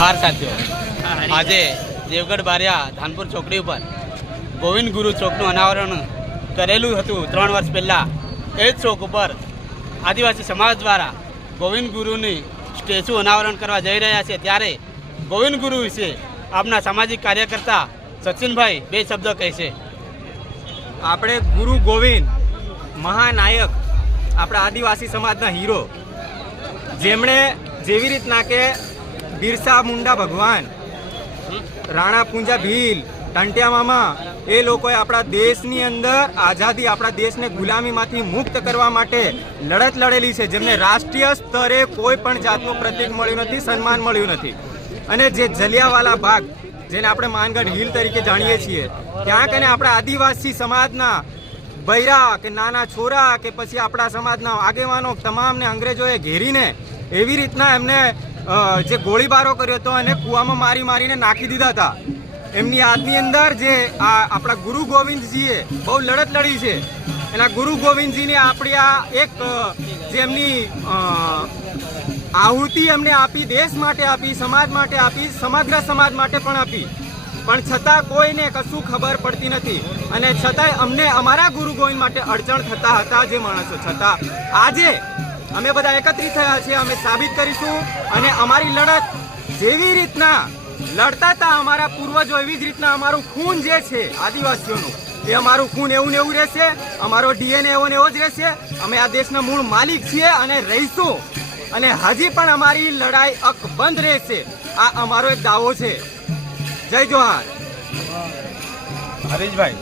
નમસ્કાર સાથીઓ આજે દેવગઢ બારિયા ધાનપુર ચોકડી ઉપર ગોવિંદ ગુરુ ચોકનું અનાવરણ કરેલું હતું ત્રણ વર્ષ પહેલાં. એ જ ચોક ઉપર આદિવાસી સમાજ દ્વારા ગોવિંદ ગુરુની સ્ટેચ્યુ અનાવરણ કરવા જઈ રહ્યા છે. ત્યારે ગોવિંદ ગુરુ વિશે આપના સામાજિક કાર્યકર્તા સચિનભાઈ બે શબ્દ કહેશે. આપણે ગુરુ ગોવિંદ મહાનાયક આપણા આદિવાસી સમાજના હીરો. જેમણે જેવી રીતના કે બિરસા મુંડા ભગવાન. રાણા પૂંજા ભીલ, ટંટિયા મામા, એ લોકોએ આપણા દેશની અંદર આઝાદી, આપણા દેશને ગુલામીમાંથી મુક્ત કરવા માટે લડત લડેલી છે, જેમને રાષ્ટ્રીય સ્તરે કોઈ પણ જાતનું પ્રતીક મળ્યું નથી, સન્માન મળ્યું નથી. અને જે જલિયાવાલા ભાગ જેને આપણે માનગઢ હિલ તરીકે જાણીએ છીએ ત્યાં કને આપણા આદિવાસી સમાજના બૈરા કે નાના છોરા, કે પછી આપણા સમાજના આગેવાનો, તમામને અંગ્રેજોએ ઘેરીને એવી રીતના એમને જે ગોળીબારો કર્યો હતો અને કૂવામાં મારી મારીને નાખી દીધા હતા. એમની યાદની અંદર જે આ આપણા ગુરુ ગોવિંદજીએ બહુ લડત લડી છે, એના ગુરુ ગોવિંદજીને આપણી આ એક જે એમની આહુતિ એમને આપી, દેશ માટે આપી, સમાજ માટે આપી, સમગ્ર સમાજ માટે પણ આપી. પણ છતાં કોઈને કશું ખબર પડતી નથી. અને છતાંય અમને અમારા ગુરુ ગોવિંદ માટે અડચણ થતા હતા જે માણસો. છતાં આજે અમે બધા એકત્રિત થયા છીએ, અમે સાબિત કરીશું અને અમારી લડત જેવી રીતના લડતા હતા અમારા પૂર્વજો એવી જ રીતના અમારું ખૂન જે છે આદિવાસીઓનું, એ અમારું ખૂન એવું ને એવું રહેશે, અમારો ડીએનએ એવો ને એવો જ રહેશે. અમે આ દેશના મૂળ માલિક છીએ અને રહીશું. અને હજી પણ અમારી લડાઈ અકબંધ રહેશે. આ અમારો એક દાવો છે. જય જોહાર. હરીશભાઈ